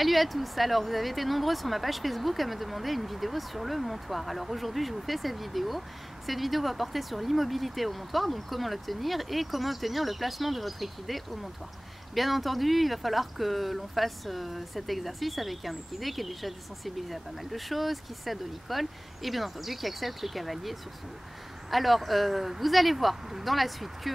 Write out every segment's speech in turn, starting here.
Salut à tous. Alors vous avez été nombreux sur ma page Facebook à me demander une vidéo sur le montoir. Alors aujourd'hui je vous fais cette vidéo. Cette vidéo va porter sur l'immobilité au montoir, donc comment l'obtenir et comment obtenir le placement de votre équidé au montoir. Bien entendu, il va falloir que l'on fasse cet exercice avec un équidé qui est déjà désensibilisé à pas mal de choses, qui cède au licol et bien entendu qui accepte le cavalier sur son dos. Alors, vous allez voir donc, dans la suite que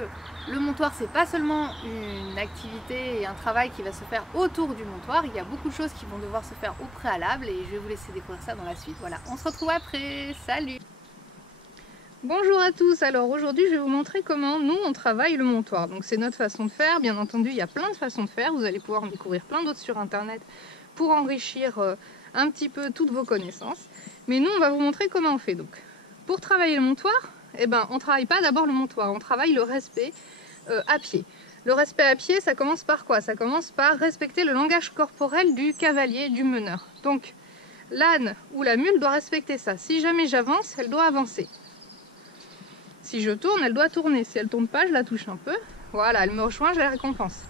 le montoir, c'est pas seulement une activité et un travail qui va se faire autour du montoir, il y a beaucoup de choses qui vont devoir se faire au préalable et je vais vous laisser découvrir ça dans la suite. Voilà, on se retrouve après, salut! Bonjour à tous, alors aujourd'hui je vais vous montrer comment nous on travaille le montoir. Donc c'est notre façon de faire, bien entendu il y a plein de façons de faire, vous allez pouvoir en découvrir plein d'autres sur internet pour enrichir un petit peu toutes vos connaissances. Mais nous on va vous montrer comment on fait. Donc pour travailler le montoir, eh ben, on ne travaille pas d'abord le montoir, on travaille le respect à pied. Le respect à pied, ça commence par quoi? Ça commence par respecter le langage corporel du cavalier, du meneur. Donc l'âne ou la mule doit respecter ça. Si jamais j'avance, elle doit avancer. Si je tourne, elle doit tourner. Si elle ne tourne pas, je la touche un peu. Voilà, elle me rejoint, je la récompense.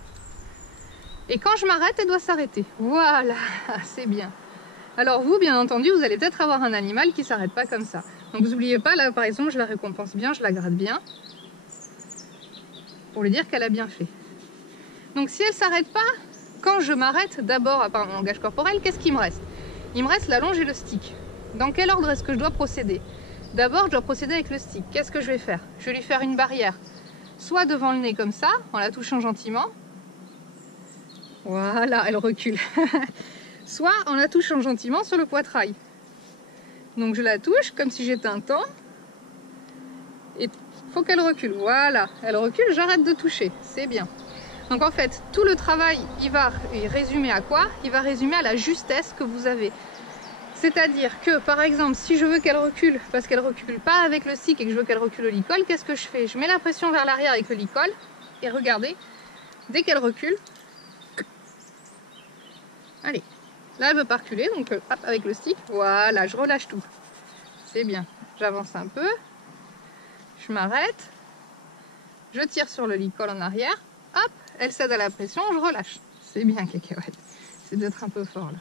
Et quand je m'arrête, elle doit s'arrêter. Voilà, c'est bien. Alors vous, bien entendu, vous allez peut-être avoir un animal qui ne s'arrête pas comme ça. Donc vous n'oubliez pas, là par exemple, je la récompense bien, je la gratte bien. Pour lui dire qu'elle a bien fait. Donc si elle ne s'arrête pas, quand je m'arrête, d'abord, à part mon langage corporel, qu'est-ce qu'il me reste? Il me reste la longe et le stick. Dans quel ordre est-ce que je dois procéder? D'abord, je dois procéder avec le stick. Qu'est-ce que je vais faire? Je vais lui faire une barrière. Soit devant le nez comme ça, en la touchant gentiment. Voilà, elle recule. Soit en la touchant gentiment sur le poitrail. Donc je la touche comme si j'étais un temps. Et il faut qu'elle recule. Voilà, elle recule, j'arrête de toucher. C'est bien. Donc en fait, tout le travail, il va résumer à quoi? Il va résumer à la justesse que vous avez. C'est-à-dire que, par exemple, si je veux qu'elle recule, parce qu'elle ne recule pas avec le stick et que je veux qu'elle recule au licol, qu'est-ce que je fais? Je mets la pression vers l'arrière avec le licol, et regardez, dès qu'elle recule, allez, là elle ne veut pas reculer, donc hop, avec le stick, voilà, je relâche tout. C'est bien, j'avance un peu, je m'arrête, je tire sur le licol en arrière, hop, elle cède à la pression, je relâche. C'est bien, cacahuète, c'est d'être un peu fort là.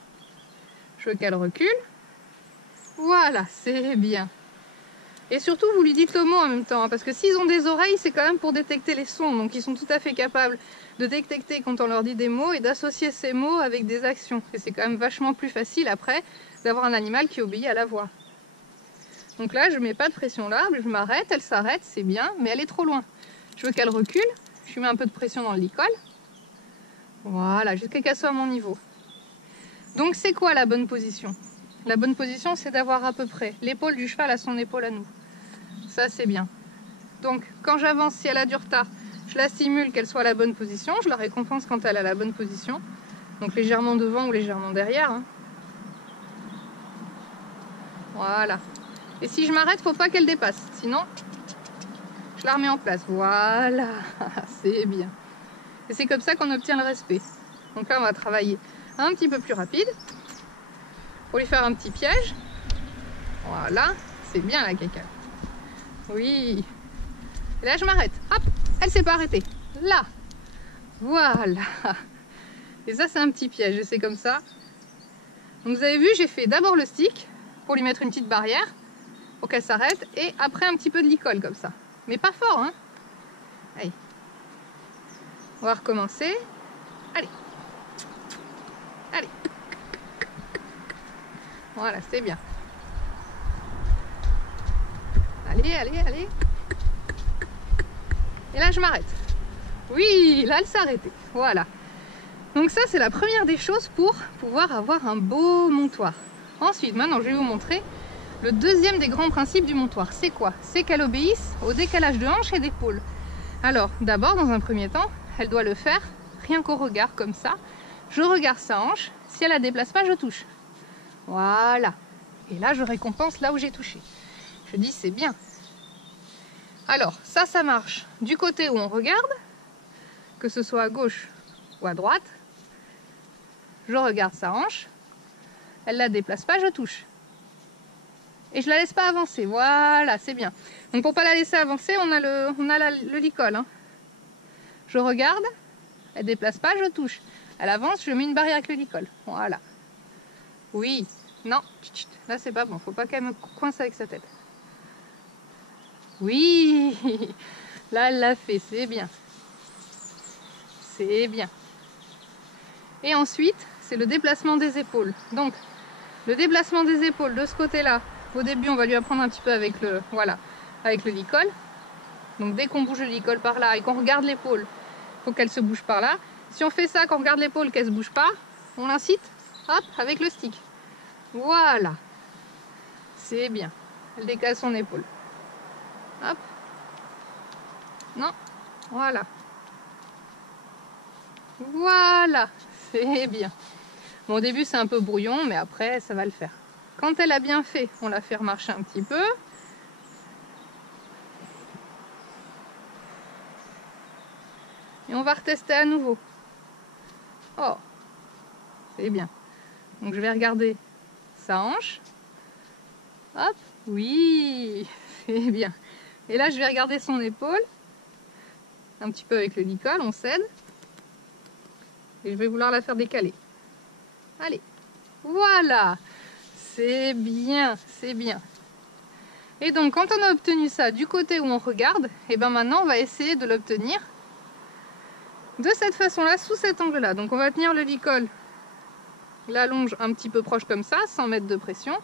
Je veux qu'elle recule. Voilà, c'est bien. Et surtout, vous lui dites le mot en même temps, hein, parce que s'ils ont des oreilles, c'est quand même pour détecter les sons. Donc ils sont tout à fait capables de détecter quand on leur dit des mots et d'associer ces mots avec des actions. Et c'est quand même vachement plus facile après d'avoir un animal qui obéit à la voix. Donc là, je ne mets pas de pression là, je m'arrête, elle s'arrête, c'est bien, mais elle est trop loin. Je veux qu'elle recule, je lui mets un peu de pression dans le licol. Voilà, jusqu'à qu'elle soit à mon niveau. Donc c'est quoi la bonne position? La bonne position, c'est d'avoir à peu près l'épaule du cheval à son épaule à nous. Ça, c'est bien. Donc quand j'avance, si elle a du retard, je la stimule qu'elle soit à la bonne position. Je la récompense quand elle a la bonne position. Donc légèrement devant ou légèrement derrière. Hein. Voilà. Et si je m'arrête, il ne faut pas qu'elle dépasse. Sinon, je la remets en place. Voilà. C'est bien. Et c'est comme ça qu'on obtient le respect. Donc là, on va travailler un petit peu plus rapide pour lui faire un petit piège. Voilà, c'est bien la caca. Oui. Et là je m'arrête. Hop, elle s'est pas arrêtée. Là. Voilà. Et ça c'est un petit piège, c'est comme ça. Donc vous avez vu, j'ai fait d'abord le stick pour lui mettre une petite barrière pour qu'elle s'arrête et après un petit peu de licol comme ça. Mais pas fort, hein. Allez. On va recommencer. Allez. Allez. Voilà, c'est bien. Allez, allez, allez. Et là, je m'arrête. Oui, là, elle s'est arrêtée. Voilà. Donc ça, c'est la première des choses pour pouvoir avoir un beau montoir. Ensuite, maintenant, je vais vous montrer le deuxième des grands principes du montoir. C'est quoi? C'est qu'elle obéisse au décalage de hanche et d'épaule. Alors, d'abord, dans un premier temps, elle doit le faire rien qu'au regard, comme ça. Je regarde sa hanche. Si elle la déplace pas, je touche. Voilà. Et là, je récompense là où j'ai touché. Je dis, c'est bien. Alors, ça marche du côté où on regarde, que ce soit à gauche ou à droite. Je regarde sa hanche. Elle la déplace pas, je touche. Et je la laisse pas avancer. Voilà, c'est bien. Donc, pour pas la laisser avancer, on a le licol. Hein. Je regarde. Elle déplace pas, je touche. Elle avance, je mets une barrière avec le licol. Voilà. Oui. Non. Là, c'est pas bon. Faut pas qu'elle me coince avec sa tête. Oui. Là, elle l'a fait. C'est bien. C'est bien. Et ensuite, c'est le déplacement des épaules. Donc, le déplacement des épaules de ce côté-là. Au début, on va lui apprendre un petit peu avec le, voilà, avec le licol. Donc, dès qu'on bouge le licol par là et qu'on regarde l'épaule, il faut qu'elle se bouge par là. Si on fait ça, qu'on regarde l'épaule, qu'elle ne se bouge pas, on l'incite, hop, avec le stick. Voilà. C'est bien. Elle décale son épaule. Hop. Non. Voilà. Voilà. C'est bien. Bon, au début, c'est un peu brouillon, mais après, ça va le faire. Quand elle a bien fait, on la fait remarcher un petit peu. Et on va retester à nouveau. Oh, c'est bien. Donc, je vais regarder sa hanche. Hop, oui, c'est bien. Et là, je vais regarder son épaule. Un petit peu avec le licol, on cède. Et je vais vouloir la faire décaler. Allez, voilà. C'est bien, c'est bien. Et donc, quand on a obtenu ça du côté où on regarde, et ben maintenant, on va essayer de l'obtenir de cette façon-là, sous cet angle-là. Donc, on va tenir le licol, la longe un petit peu proche comme ça, sans mettre de pression.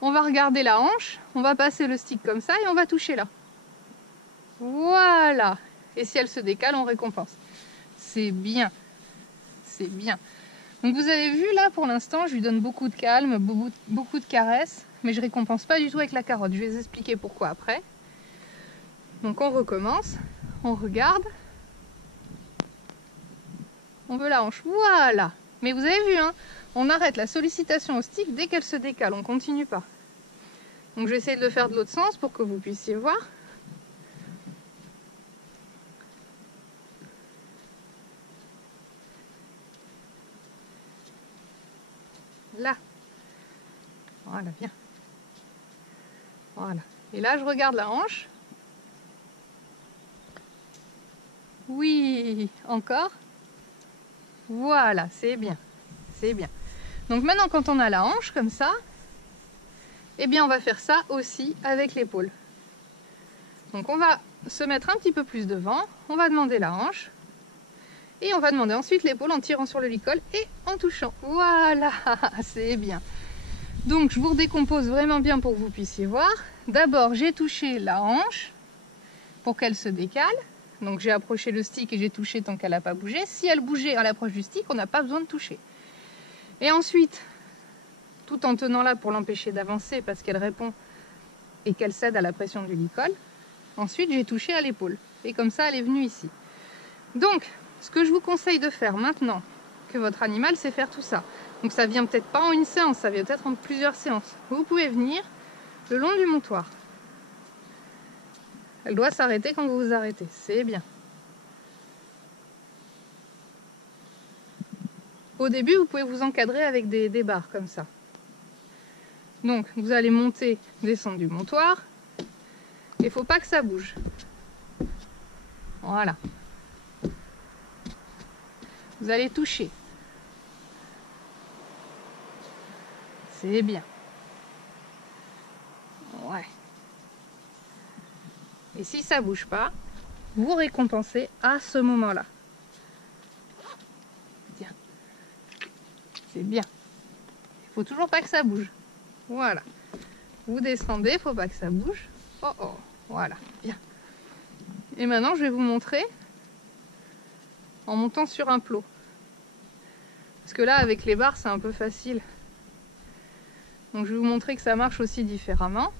On va regarder la hanche, on va passer le stick comme ça et on va toucher là. Voilà. Et si elle se décale, on récompense. C'est bien. C'est bien. Donc vous avez vu là, pour l'instant, je lui donne beaucoup de calme, beaucoup de caresses, mais je récompense pas du tout avec la carotte. Je vais vous expliquer pourquoi après. Donc on recommence, on regarde. On veut la hanche. Voilà. Mais vous avez vu, hein, on arrête la sollicitation au stick dès qu'elle se décale, on continue pas. Donc je vais essayer de le faire de l'autre sens pour que vous puissiez voir. Là. Voilà, bien. Voilà. Et là, je regarde la hanche. Oui, encore. Voilà, c'est bien. C'est bien. Donc maintenant, quand on a la hanche comme ça, eh bien, on va faire ça aussi avec l'épaule. Donc on va se mettre un petit peu plus devant. On va demander la hanche. Et on va demander ensuite l'épaule en tirant sur le licol et en touchant. Voilà, c'est bien. Donc je vous redécompose vraiment bien pour que vous puissiez voir. D'abord, j'ai touché la hanche pour qu'elle se décale. Donc j'ai approché le stick et j'ai touché tant qu'elle n'a pas bougé. Si elle bougeait à l'approche du stick, on n'a pas besoin de toucher. Et ensuite, tout en tenant là pour l'empêcher d'avancer parce qu'elle répond et qu'elle cède à la pression du licol, ensuite j'ai touché à l'épaule. Et comme ça, elle est venue ici. Donc, ce que je vous conseille de faire maintenant que votre animal sait faire tout ça, donc ça vient peut-être pas en une séance, ça vient peut-être en plusieurs séances. Vous pouvez venir le long du montoir. Elle doit s'arrêter quand vous vous arrêtez, c'est bien. Au début, vous pouvez vous encadrer avec des barres comme ça. Donc, vous allez monter, descendre du montoir. Il ne faut pas que ça bouge. Voilà. Vous allez toucher. C'est bien. Ouais. Et si ça ne bouge pas, vous récompensez à ce moment-là. Tiens. C'est bien. Il ne faut toujours pas que ça bouge. Voilà. Vous descendez, il ne faut pas que ça bouge. Oh oh. Voilà. Bien. Et maintenant, je vais vous montrer en montant sur un plot. Parce que là, avec les barres, c'est un peu facile. Donc je vais vous montrer que ça marche aussi différemment.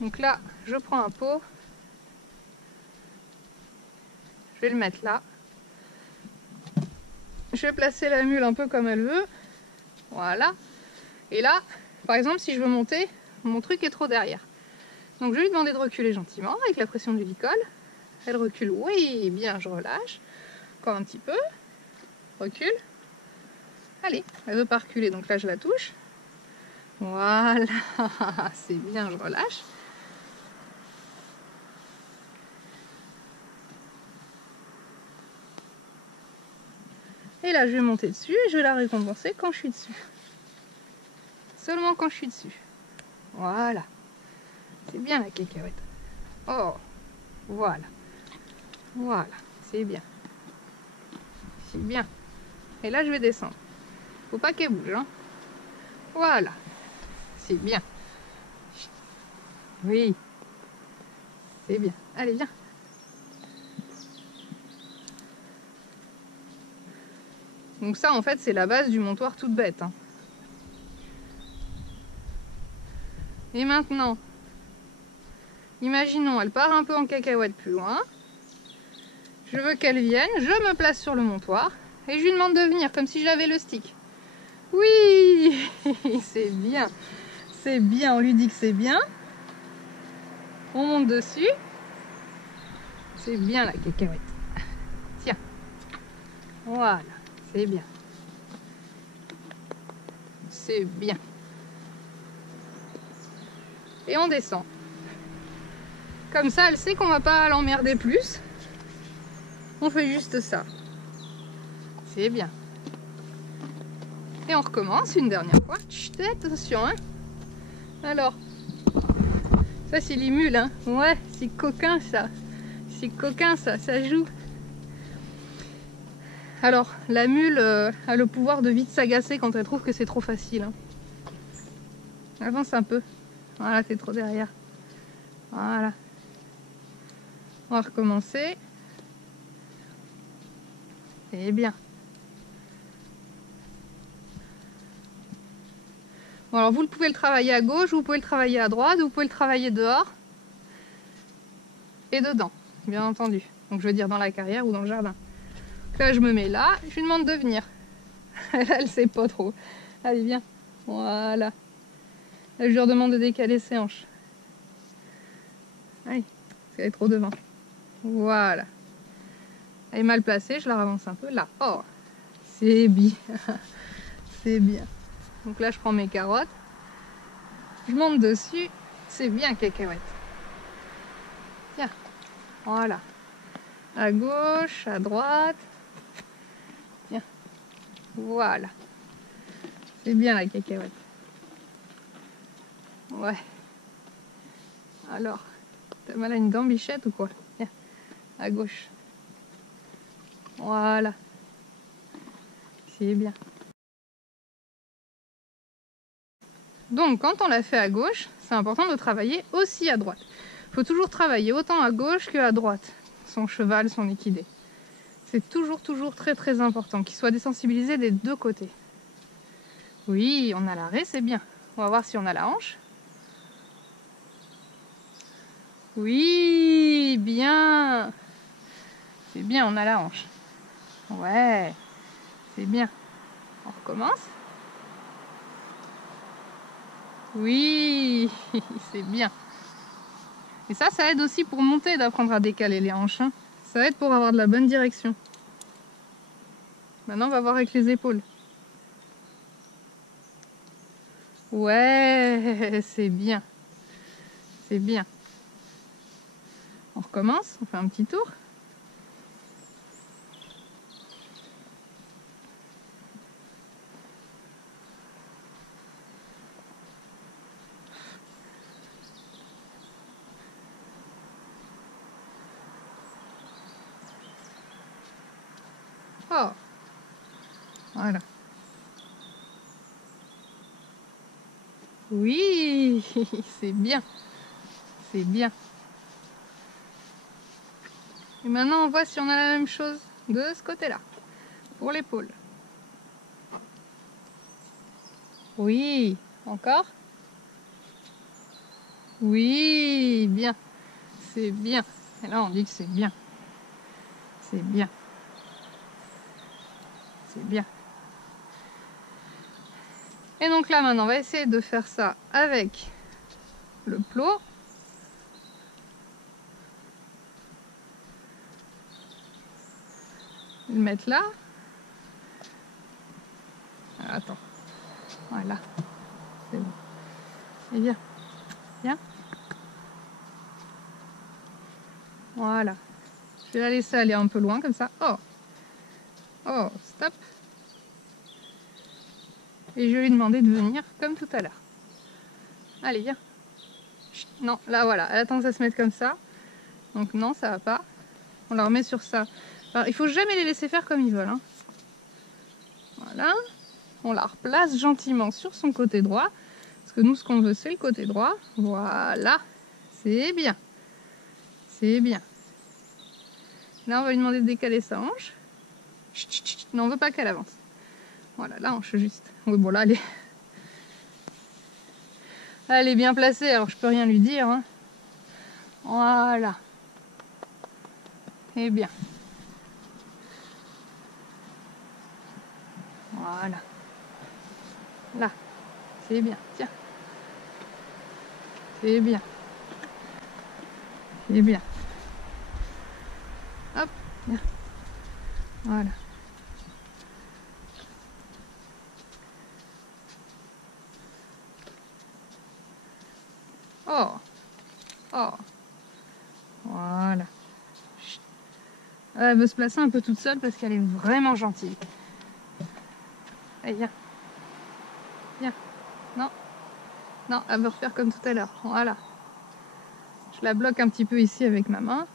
Donc là, je prends un pot. Je vais le mettre là. Je vais placer la mule un peu comme elle veut. Voilà. Et là, par exemple, si je veux monter, mon truc est trop derrière. Donc je vais lui demander de reculer gentiment avec la pression du licol. Elle recule, oui, bien, je relâche. Encore un petit peu. Recule. Allez, elle ne veut pas reculer, donc là je la touche. Voilà, c'est bien, je relâche. là, je vais monter dessus et je vais la récompenser quand je suis dessus. Seulement quand je suis dessus. Voilà. C'est bien la cacahuète. Oh, voilà. Voilà, c'est bien. C'est bien. Et là, je vais descendre. Faut pas qu'elle bouge, hein. Voilà. C'est bien. Oui. C'est bien. Allez, viens. Donc ça, en fait, c'est la base du montoir toute bête, hein. Et maintenant, imaginons, elle part un peu en cacahuète plus loin. Je veux qu'elle vienne, je me place sur le montoir et je lui demande de venir, comme si j'avais le stick. Oui, c'est bien. C'est bien, on lui dit que c'est bien. On monte dessus. C'est bien la cacahuète. Tiens. Voilà, c'est bien. C'est bien. Et on descend. Comme ça, elle sait qu'on va pas l'emmerder plus. On fait juste ça. C'est bien. Et on recommence une dernière fois. Chut, attention, hein. Alors, ça c'est les mules, hein. Ouais, c'est coquin ça. C'est coquin ça, ça joue. Alors, la mule a le pouvoir de vite s'agacer quand elle trouve que c'est trop facile, hein. Avance un peu. Voilà, t'es trop derrière. Voilà. On va recommencer. C'est bien. Bon, alors vous pouvez le travailler à gauche, vous pouvez le travailler à droite, vous pouvez le travailler dehors et dedans, bien entendu. Donc je veux dire dans la carrière ou dans le jardin. Donc là je me mets là, je lui demande de venir. Là elle sait pas trop. Allez viens. Voilà. Là je lui demande de décaler ses hanches. Allez, parce qu'elle est trop devant. Voilà. Elle est mal placée, je la avance un peu là. Oh, c'est bien. C'est bien. Donc là je prends mes carottes. Je monte dessus. C'est bien cacahuète. Tiens. Voilà. À gauche, à droite. Tiens. Voilà. C'est bien la cacahuète. Ouais. Alors, t'as mal à une dent, bichette, ou quoi? Tiens. À gauche. Voilà. C'est bien. Donc, quand on l'a fait à gauche, c'est important de travailler aussi à droite. Il faut toujours travailler autant à gauche qu'à droite. Son cheval, son équidé. C'est toujours très très important qu'il soit désensibilisé des deux côtés. Oui, on a l'arrêt, c'est bien. On va voir si on a la hanche. Oui, bien. C'est bien, on a la hanche. Ouais, c'est bien. On recommence. Oui, c'est bien. Et ça aide aussi pour monter, d'apprendre à décaler les hanches, hein. Ça aide pour avoir de la bonne direction. Maintenant, on va voir avec les épaules. Ouais, c'est bien. C'est bien. On recommence, on fait un petit tour. Oh, voilà. Oui, c'est bien. C'est bien. Et maintenant, on voit si on a la même chose de ce côté-là, pour l'épaule. Oui, encore. Oui, bien. C'est bien. Et là, on dit que c'est bien. C'est bien. C'est bien. Et donc là, maintenant, on va essayer de faire ça avec le plot. Le mettre là. Alors, attends. Voilà. C'est bon. Et viens. Viens. Voilà. Je vais la laisser aller un peu loin comme ça. Oh. Oh, stop. Et je vais lui demander de venir comme tout à l'heure. Allez, viens. Chut, non, là voilà, elle a tendance à se mettre comme ça. Donc non, ça va pas. On la remet sur ça. Alors, il faut jamais les laisser faire comme ils veulent. Hein. Voilà. On la replace gentiment sur son côté droit. Parce que nous, ce qu'on veut, c'est le côté droit. Voilà. C'est bien. C'est bien. Là, on va lui demander de décaler sa hanche. Chut, chut, chut. Non, on ne veut pas qu'elle avance. Voilà, la hanche juste. Oui, bon, là, elle est bien placée, alors je peux rien lui dire. Hein. Voilà. Et bien. Voilà. Là. C'est bien. Tiens. C'est bien. C'est bien. Hop. Bien. Voilà. Oh. Oh. Voilà. Chut. Elle veut se placer un peu toute seule parce qu'elle est vraiment gentille. Allez, viens. Viens. Non. Non, elle veut refaire comme tout à l'heure. Voilà. Je la bloque un petit peu ici avec ma main.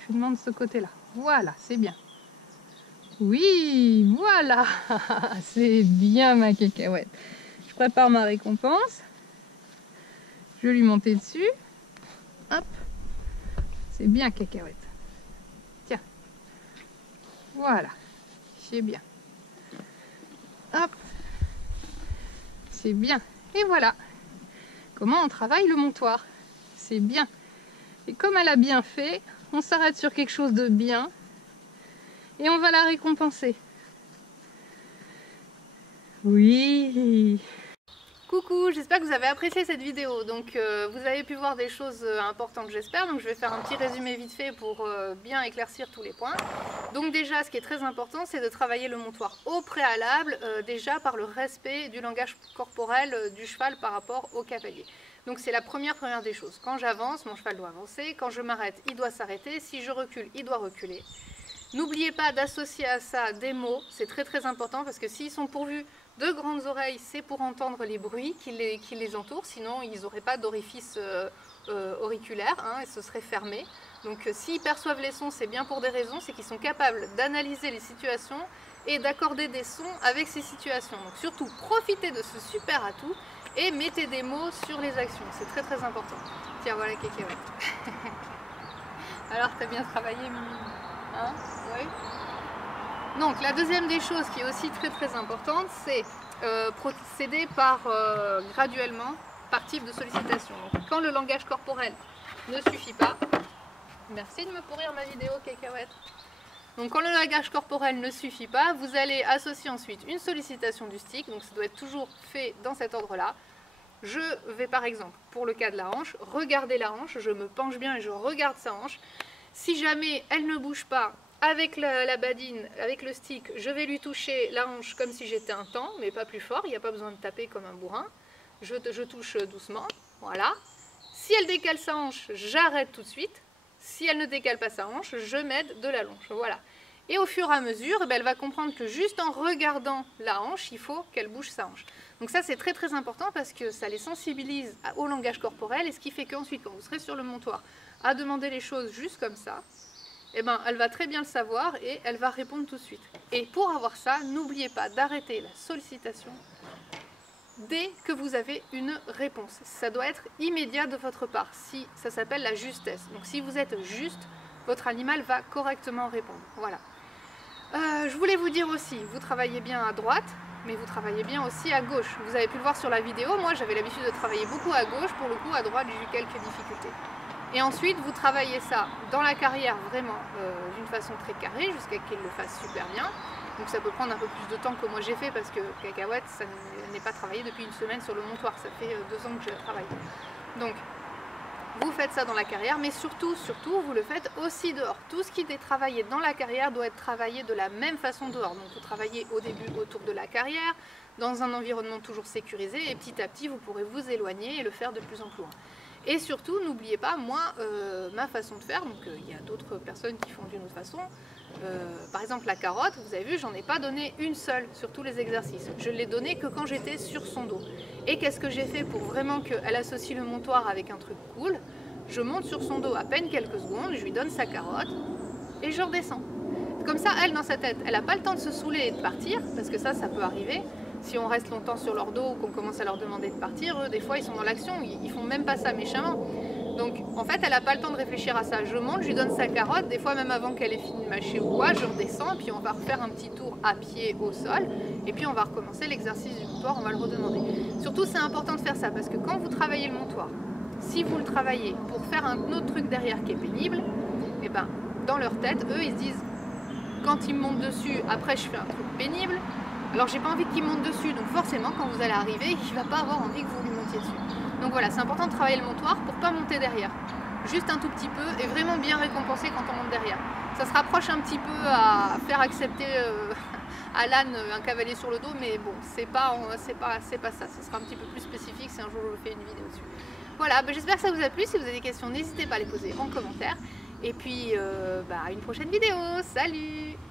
Je lui demande ce côté-là. Voilà, c'est bien. Oui, voilà. C'est bien ma cacahuète. Je prépare ma récompense. Je vais lui monter dessus. Hop. C'est bien cacahuète. Tiens. Voilà. C'est bien. Hop. C'est bien. Et voilà. Comment on travaille le montoir. C'est bien. Et comme elle a bien fait, on s'arrête sur quelque chose de bien et on va la récompenser. Oui. Coucou, j'espère que vous avez apprécié cette vidéo. Donc vous avez pu voir des choses importantes, j'espère. Donc je vais faire un petit résumé vite fait pour bien éclaircir tous les points. Donc déjà, ce qui est très important, c'est de travailler le montoir au préalable, déjà par le respect du langage corporel du cheval par rapport au cavalier. Donc c'est la première des choses. Quand j'avance, mon cheval doit avancer. Quand je m'arrête, il doit s'arrêter. Si je recule, il doit reculer. N'oubliez pas d'associer à ça des mots, c'est très important parce que s'ils sont pourvus de grandes oreilles, c'est pour entendre les bruits qui les entourent, sinon ils n'auraient pas d'orifice auriculaire, hein, et ce serait fermé. Donc s'ils perçoivent les sons, c'est bien pour des raisons, c'est qu'ils sont capables d'analyser les situations et d'accorder des sons avec ces situations. Donc surtout, profitez de ce super atout et mettez des mots sur les actions, c'est très important. Tiens, voilà cacahuète. Alors, t'as bien travaillé, Mimi, hein? Oui. Donc la deuxième des choses qui est aussi très importante, c'est procéder graduellement par type de sollicitation. Donc, quand le langage corporel ne suffit pas, merci de me pourrir ma vidéo cacahuète. Donc quand le langage corporel ne suffit pas, vous allez associer ensuite une sollicitation du stick, donc ça doit être toujours fait dans cet ordre-là. Je vais par exemple, pour le cas de la hanche, regarder la hanche, je me penche bien et je regarde sa hanche. Si jamais elle ne bouge pas, avec la badine, avec le stick, je vais lui toucher la hanche comme si j'étais un taon, mais pas plus fort, il n'y a pas besoin de taper comme un bourrin. Je touche doucement, voilà. Si elle décale sa hanche, j'arrête tout de suite. Si elle ne décale pas sa hanche, je m'aide de la longe, voilà. Et au fur et à mesure, elle va comprendre que juste en regardant la hanche, il faut qu'elle bouge sa hanche. Donc ça, c'est très important parce que ça les sensibilise au langage corporel, et ce qui fait qu'ensuite, quand vous serez sur le montoir à demander les choses juste comme ça, eh ben, elle va très bien le savoir et elle va répondre tout de suite. Et pour avoir ça, n'oubliez pas d'arrêter la sollicitation dès que vous avez une réponse. Ça doit être immédiat de votre part. Ça s'appelle la justesse. Donc si vous êtes juste, votre animal va correctement répondre. Voilà. Je voulais vous dire aussi, vous travaillez bien à droite, mais vous travaillez bien aussi à gauche. Vous avez pu le voir sur la vidéo, moi j'avais l'habitude de travailler beaucoup à gauche, pour le coup à droite j'ai eu quelques difficultés. Et ensuite, vous travaillez ça dans la carrière vraiment d'une façon très carrée jusqu'à qu'il le fasse super bien. Donc ça peut prendre un peu plus de temps que moi j'ai fait parce que cacahuète, ça n'est pas travaillé depuis une semaine sur le montoir. Ça fait 2 ans que je travaille. Donc, vous faites ça dans la carrière, mais surtout, vous le faites aussi dehors. Tout ce qui est travaillé dans la carrière doit être travaillé de la même façon dehors. Donc vous travaillez au début autour de la carrière, dans un environnement toujours sécurisé, et petit à petit, vous pourrez vous éloigner et le faire de plus en plus loin. Et surtout, n'oubliez pas, moi, ma façon de faire, donc il y a d'autres personnes qui font d'une autre façon. Par exemple, la carotte, vous avez vu, j'en ai pas donné une seule sur tous les exercices. Je l'ai donnée que quand j'étais sur son dos. Et qu'est-ce que j'ai fait pour vraiment qu'elle associe le montoir avec un truc cool? Je monte sur son dos à peine quelques secondes, je lui donne sa carotte et je redescends. Comme ça, elle, dans sa tête, elle n'a pas le temps de se saouler et de partir, parce que ça peut arriver. Si on reste longtemps sur leur dos ou qu'on commence à leur demander de partir, eux, des fois, ils sont dans l'action, ils font même pas ça méchamment. Donc, en fait, elle n'a pas le temps de réfléchir à ça. Je monte, je lui donne sa carotte, des fois même avant qu'elle ait fini de mâcher ou quoi, je redescends, puis on va refaire un petit tour à pied au sol, et puis on va recommencer l'exercice du montoir, on va le redemander. Surtout, c'est important de faire ça, parce que quand vous travaillez le montoir, si vous le travaillez pour faire un autre truc derrière qui est pénible, et ben, dans leur tête, eux, ils se disent, quand ils me montent dessus, après je fais un truc pénible, alors j'ai pas envie qu'il monte dessus, donc forcément quand vous allez arriver, il va pas avoir envie que vous lui montiez dessus. Donc voilà, c'est important de travailler le montoir pour pas monter derrière. Juste un tout petit peu et vraiment bien récompenser quand on monte derrière. Ça se rapproche un petit peu à faire accepter à l'âne un cavalier sur le dos, mais bon, c'est pas ça. Ça sera un petit peu plus spécifique si un jour je fais une vidéo dessus. Voilà, ben j'espère que ça vous a plu. Si vous avez des questions, n'hésitez pas à les poser en commentaire. Et puis, à une prochaine vidéo. Salut!